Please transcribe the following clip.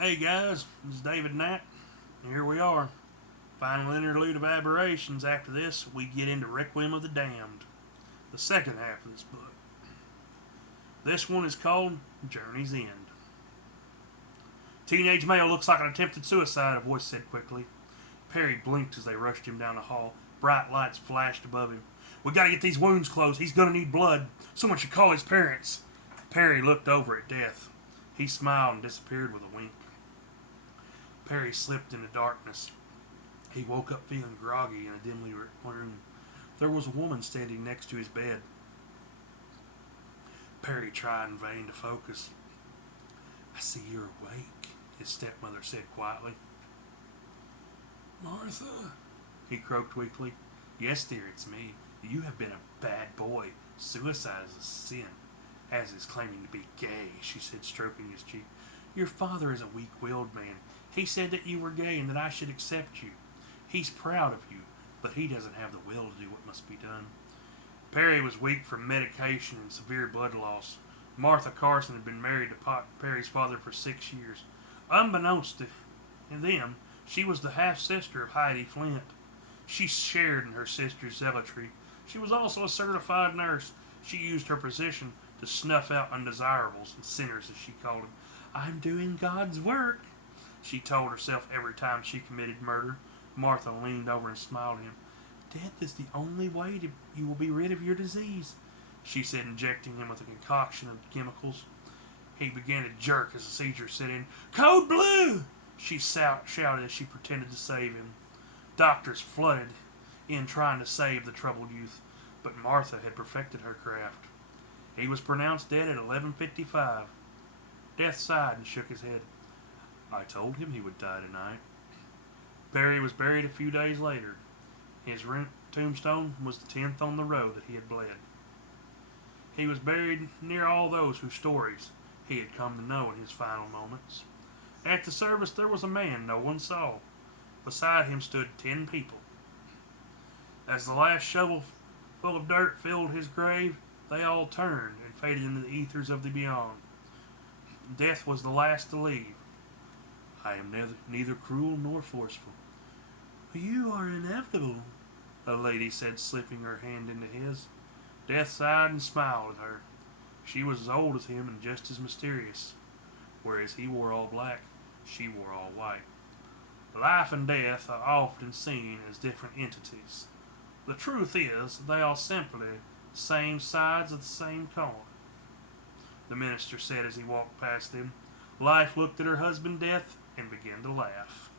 Hey guys, this is David Knapp. Here we are. Final interlude of aberrations. After this, we get into Requiem of the Damned, the second half of this book. This one is called Journey's End. Teenage male looks like an attempted suicide, a voice said quickly. Perry blinked as they rushed him down the hall. Bright lights flashed above him. We gotta get these wounds closed. He's gonna need blood. Someone should call his parents. Perry looked over at Death. He smiled and disappeared with a wink. Perry slipped into darkness. He woke up feeling groggy in a dimly lit room. There was a woman standing next to his bed. Perry tried in vain to focus. I see you're awake, his stepmother said quietly. Martha, he croaked weakly. Yes, dear, it's me. You have been a bad boy. Suicide is a sin, as is claiming to be gay, she said, stroking his cheek. Your father is a weak-willed man. He said that you were gay and that I should accept you. He's proud of you, but he doesn't have the will to do what must be done. Perry was weak from medication and severe blood loss. Martha Carson had been married to Perry's father for 6 years. Unbeknownst to them, she was the half-sister of Heidi Flint. She shared in her sister's zealotry. She was also a certified nurse. She used her position to snuff out undesirables and sinners, as she called them. I'm doing God's work, she told herself every time she committed murder. Martha leaned over and smiled at him. Death is the only way you will be rid of your disease, she said, injecting him with a concoction of chemicals. He began to jerk as the seizure set in. Code Blue! She shouted as she pretended to save him. Doctors flooded in trying to save the troubled youth, but Martha had perfected her craft. He was pronounced dead at 11:55. Death sighed and shook his head. I told him he would die tonight. Perry was buried a few days later. His tombstone was the 10th on the row that he had bled. He was buried near all those whose stories he had come to know in his final moments. At the service there was a man no one saw. Beside him stood 10 people. As the last shovel full of dirt filled his grave, they all turned and faded into the ethers of the beyond. Death was the last to leave. I am neither cruel nor forceful. You are inevitable, a lady said, slipping her hand into his. Death sighed and smiled at her. She was as old as him and just as mysterious. Whereas he wore all black, she wore all white. Life and death are often seen as different entities. The truth is, they are simply same sides of the same coin, the minister said as he walked past them. Life looked at her husband Death and began to laugh.